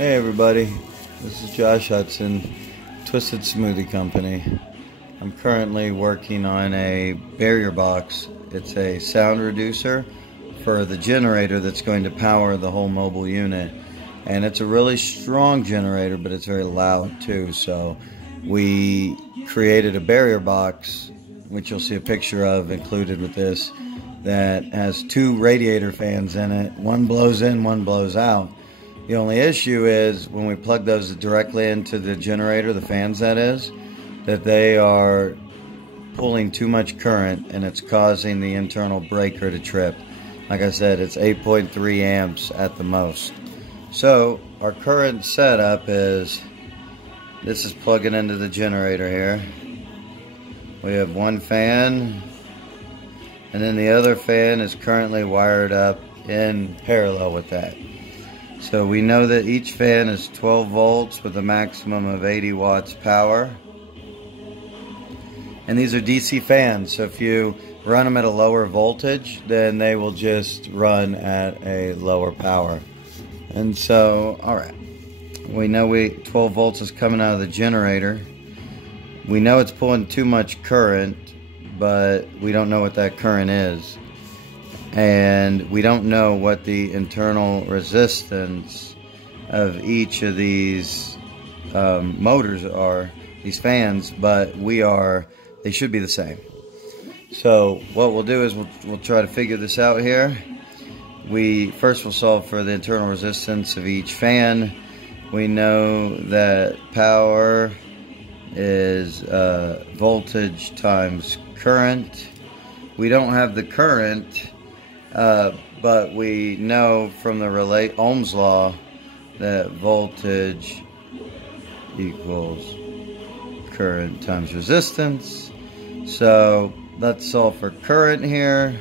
Hey everybody, this is Josh Hudson, Twisted Smoothie Company. I'm currently working on a barrier box. It's a sound reducer for the generator that's going to power the whole mobile unit. And it's a really strong generator, but it's very loud too. So we created a barrier box, which you'll see a picture of included with this, that has two radiator fans in it. One blows in, one blows out. The only issue is when we plug those directly into the generator, the fans that is, that they are pulling too much current and it's causing the internal breaker to trip. Like I said, it's 8.3 amps at the most. So our current setup is, this is plugging into the generator here. We have one fan, and then the other fan is currently wired up in parallel with that. So we know that each fan is 12 volts with a maximum of 80 watts power. And these are DC fans, so if you run them at a lower voltage, then they will just run at a lower power. And so, alright, we know 12 volts is coming out of the generator. We know it's pulling too much current, but we don't know what that current is. And we don't know what the internal resistance of each of these motors are, these fans, but they should be the same. So what we'll do is we'll try to figure this out here. First we'll solve for the internal resistance of each fan. We know that power is voltage times current. We don't have the current, but we know from the Ohm's law that voltage equals current times resistance. So let's solve for current here.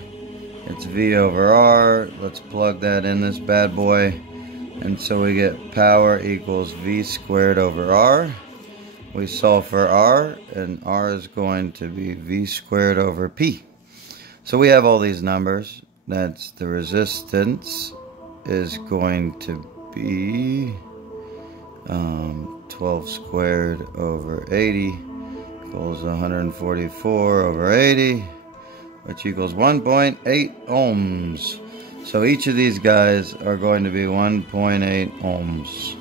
It's V over R. Let's plug that in this bad boy. And so we get power equals V squared over R. We solve for R, and R is going to be V squared over P. So we have all these numbers. That's the resistance is going to be 12 squared over 80 equals 144 over 80, which equals 1.8 ohms. So each of these guys are going to be 1.8 ohms.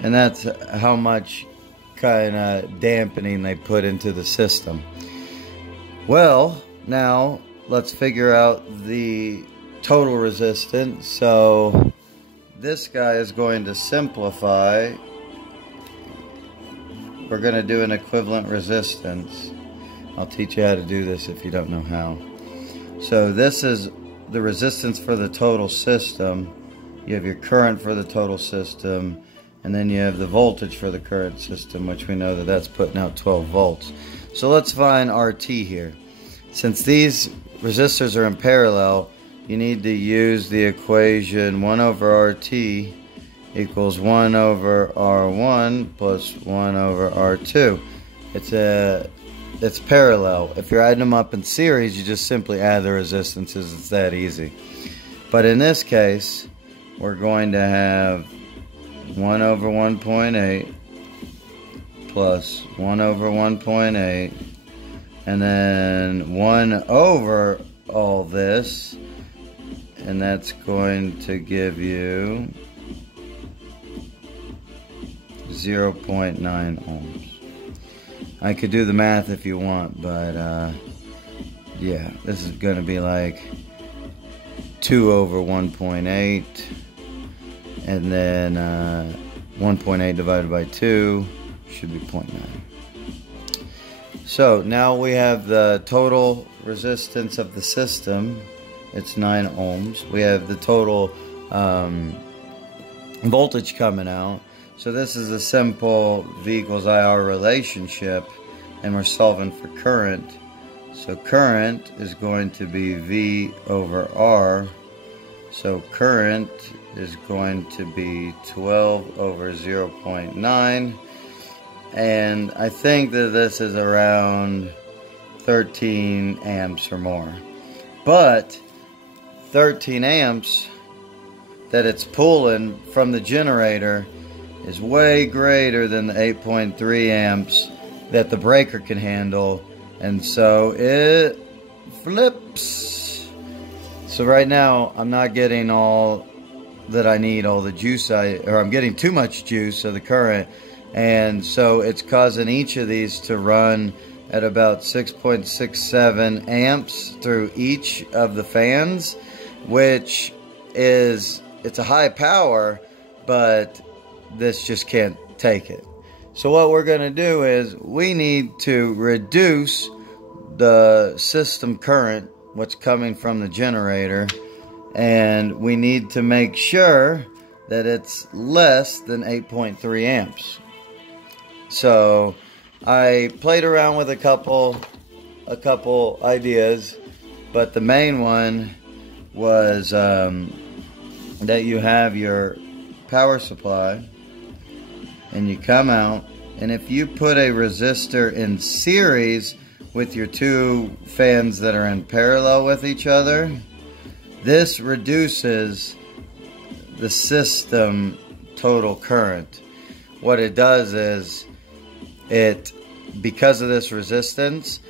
And that's how much kind of dampening they put into the system. Well, now let's figure out the total resistance. So this guy is going to simplify. We're going to do an equivalent resistance. I'll teach you how to do this if you don't know how. So this is the resistance for the total system. You have your current for the total system, and then you have the voltage for the current system, which we know that that's putting out 12 volts. So let's find RT here. Since these resistors are in parallel, you need to use the equation 1 over RT equals 1 over R1 plus 1 over R2. It's parallel. If you're adding them up in series, you just simply add the resistances. It's that easy. But in this case, we're going to have 1 over 1.8 plus 1 over 1.8, and then 1 over all this, and that's going to give you 0.9 ohms. I could do the math if you want, but yeah, this is going to be like 2 over 1.8, and then 1.8 divided by 2 should be 0.9. So now we have the total resistance of the system. It's 9 ohms. We have the total voltage coming out. So this is a simple V equals IR relationship, and we're solving for current. So current is going to be V over R. So current is going to be 12 over 0.9. And I think that this is around 13 amps or more. But 13 amps that it's pulling from the generator is way greater than the 8.3 amps that the breaker can handle, and so it flips. So right now I'm not getting all that I need, all the juice I'm getting too much juice of the current, and so it's causing each of these to run at about 6.67 amps through each of the fans, which is, it's a high power, but this just can't take it. So what we're going to do is we need to reduce the system current, what's coming from the generator, and we need to make sure that it's less than 8.3 amps. So I played around with a couple ideas, but the main one was that you have your power supply and you come out, and if you put a resistor in series with your two fans that are in parallel with each other, this reduces the system total current. What it does is, because of this resistance,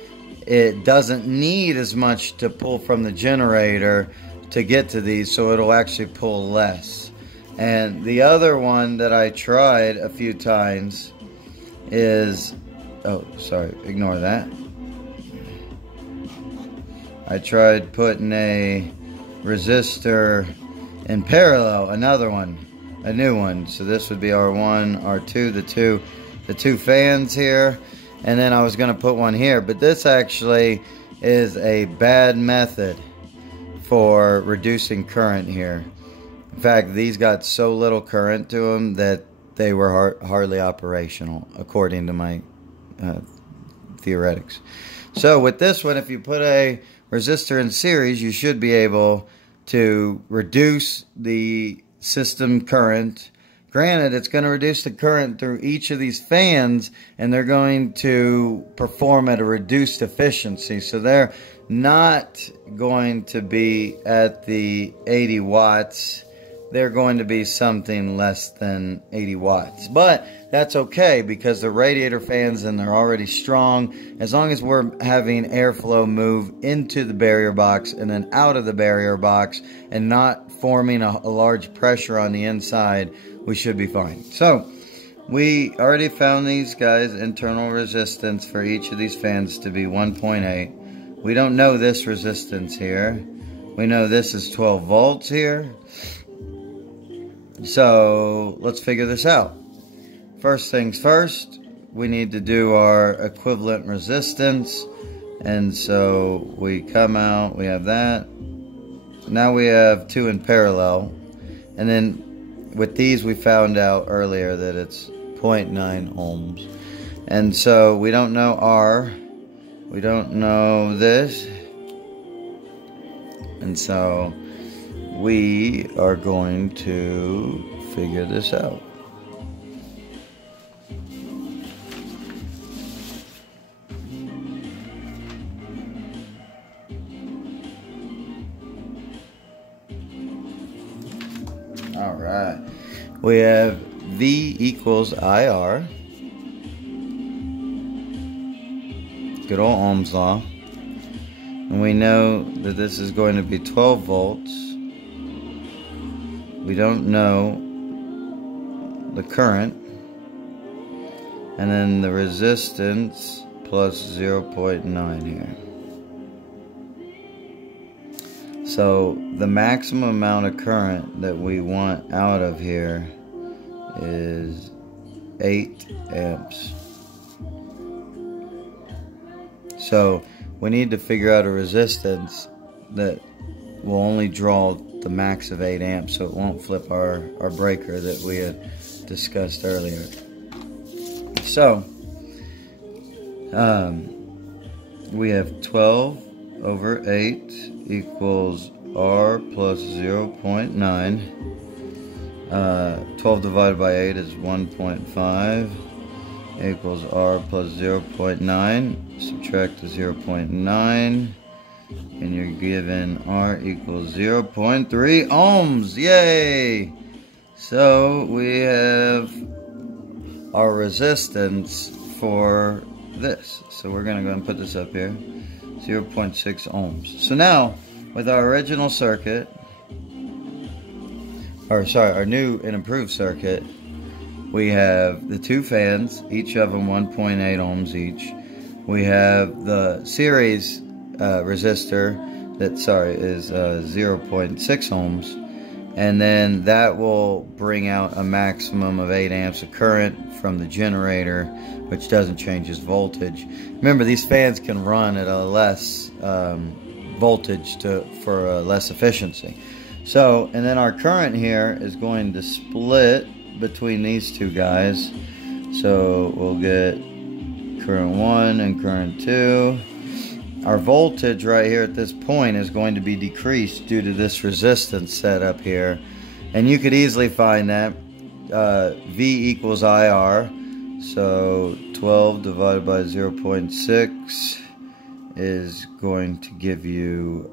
it doesn't need as much to pull from the generator to get to these, so it'll actually pull less. And the other one that I tried a few times is, oh sorry, ignore that. I tried putting a resistor in parallel, another one, a new one. So this would be R1, R2, the two fans here, and then I was going to put one here, but this actually is a bad method for reducing current here. In fact, these got so little current to them that they were hardly operational, according to my theoretics. So with this one, if you put a resistor in series, you should be able to reduce the system current. Granted, it's going to reduce the current through each of these fans, and they're going to perform at a reduced efficiency. So they're not going to be at the 80 watts. They're going to be something less than 80 watts. But that's okay, because the radiator fans, and they're already strong. As long as we're having airflow move into the barrier box and then out of the barrier box and not forming a large pressure on the inside, we should be fine. So we already found these guys' internal resistance for each of these fans to be 1.8. We don't know this resistance here. We know this is 12 volts here. So let's figure this out. First things first, we need to do our equivalent resistance. And so we come out, we have that. Now we have two in parallel. And then with these, we found out earlier that it's 0.9 ohms. And so we don't know R. We don't know this. And so we are going to figure this out. All right. We have V equals IR. Good old Ohm's law. And we know that this is going to be 12 volts. We don't know the current. And then the resistance plus 0.9 here. So the maximum amount of current that we want out of here is 8 amps. So we need to figure out a resistance that will only draw the max of 8 amps, so it won't flip our breaker that we had discussed earlier. So we have 12 over 8 equals R plus 0.9. 12 divided by 8 is 1.5 equals R plus 0.9. Subtract the 0.9. and you're given R equals 0.3 ohms. Yay! So we have our resistance for this. So we're going to go and put this up here, 0.6 ohms. So now, with our original circuit, or sorry, our new and improved circuit, we have the two fans, each of them 1.8 ohms each. We have the series resistor that, is 0.6 ohms. And then that will bring out a maximum of 8 amps of current from the generator, which doesn't change its voltage. Remember, these fans can run at a less voltage for less efficiency. So, and then our current here is going to split between these two guys. So we'll get current 1 and current 2. Our voltage right here at this point is going to be decreased due to this resistance set up here. And you could easily find that V equals IR. So 12 divided by 0.6 is going to give you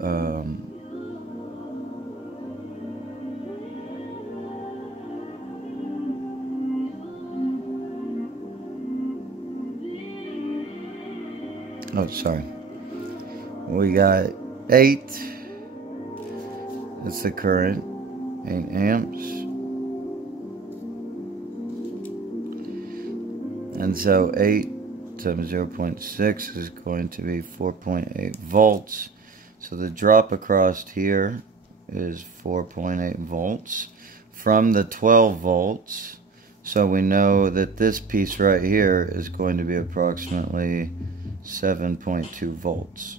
we got 8. That's the current, 8 amps. And so 8 times 0.6 is going to be 4.8 volts. So the drop across here is 4.8 volts from the 12 volts. So we know that this piece right here is going to be approximately 7.2 volts.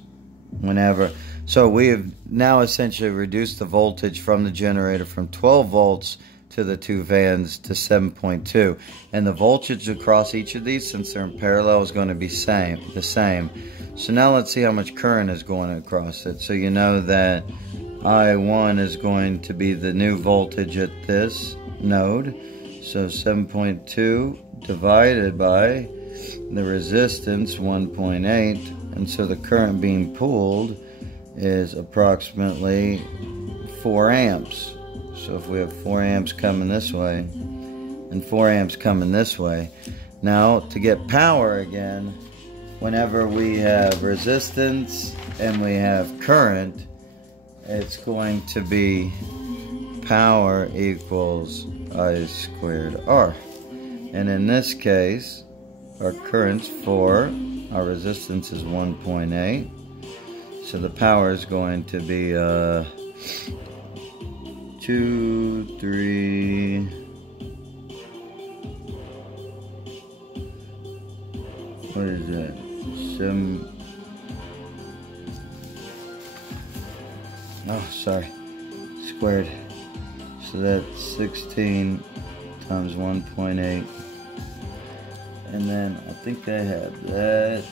So we have now essentially reduced the voltage from the generator from 12 volts to the two fans to 7.2, and the voltage across each of these, since they're in parallel, is going to be the same. So now let's see how much current is going across it. So you know that I1 is going to be the new voltage at this node. So 7.2 divided by the resistance 1.8, and so the current being pulled is approximately 4 amps. So if we have 4 amps coming this way and 4 amps coming this way, now to get power again, whenever we have resistance and we have current, it's going to be power equals I squared R. And in this case, our current's 4, our resistance is 1.8, so the power is going to be 2, 3, what is that? 7. Oh, sorry, squared. So that's 16 times 1.8. And then I think I have that.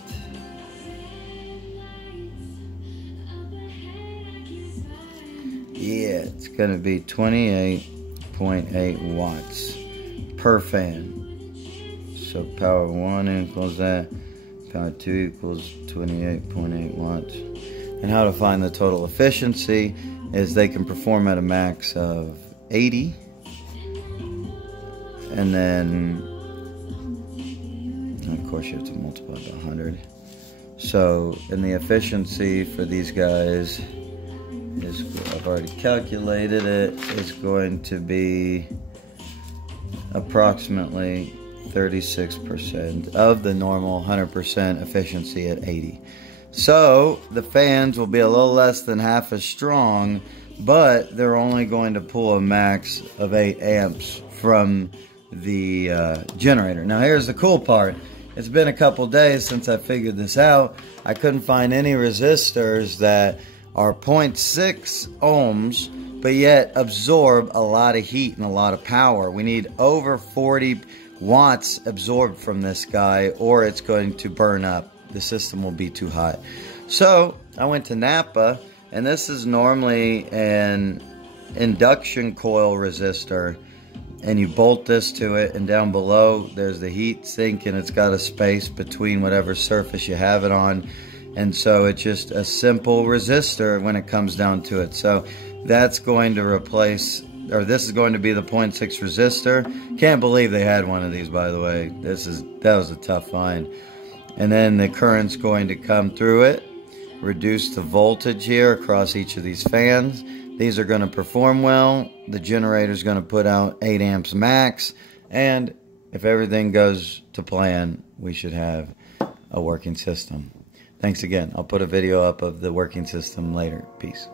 Yeah, it's going to be 28.8 watts per fan. So power 1 equals that. Power 2 equals 28.8 watts. And how to find the total efficiency is they can perform at a max of 80. And then of course you have to multiply by 100. So, and the efficiency for these guys is, I've already calculated it, is going to be approximately 36% of the normal 100% efficiency at 80. So the fans will be a little less than half as strong, but they're only going to pull a max of 8 amps from the generator. Now here's the cool part. It's been a couple days since I figured this out. I couldn't find any resistors that are 0.6 ohms, but yet absorb a lot of heat and a lot of power. We need over 40 watts absorbed from this guy, or it's going to burn up. The system will be too hot. So I went to Napa, and this is normally an induction coil resistor, and you bolt this to it, and down below there's the heat sink, and it's got a space between whatever surface you have it on, And so it's just a simple resistor when it comes down to it. So that's going to replace, or this is going to be the 0.6 resistor. Can't believe they had one of these, by the way. That was a tough find. And then the current's going to come through it, reduce the voltage here across each of these fans. These are going to perform well. The generator's going to put out 8 amps max. And if everything goes to plan, we should have a working system. Thanks again. I'll put a video up of the working system later. Peace.